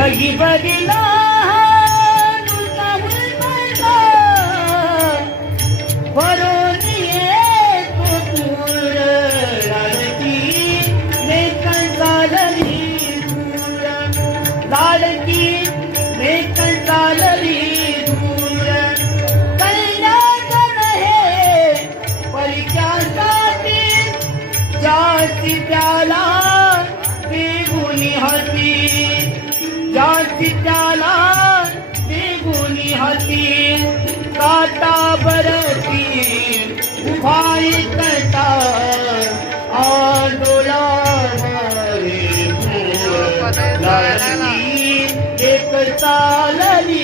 बगी बगिला तुझा मुलगा भरून येतो पूर लाडकी लेकन चालली दूर लाडकी लेकन चालली दूर कल्याण हे परिचयासाठी जाती त्याला बेगुनी हाती जाती त्याला बेगुनी हाती काटा बरती उभाई करता आंदोला रे लाडकी एक चालली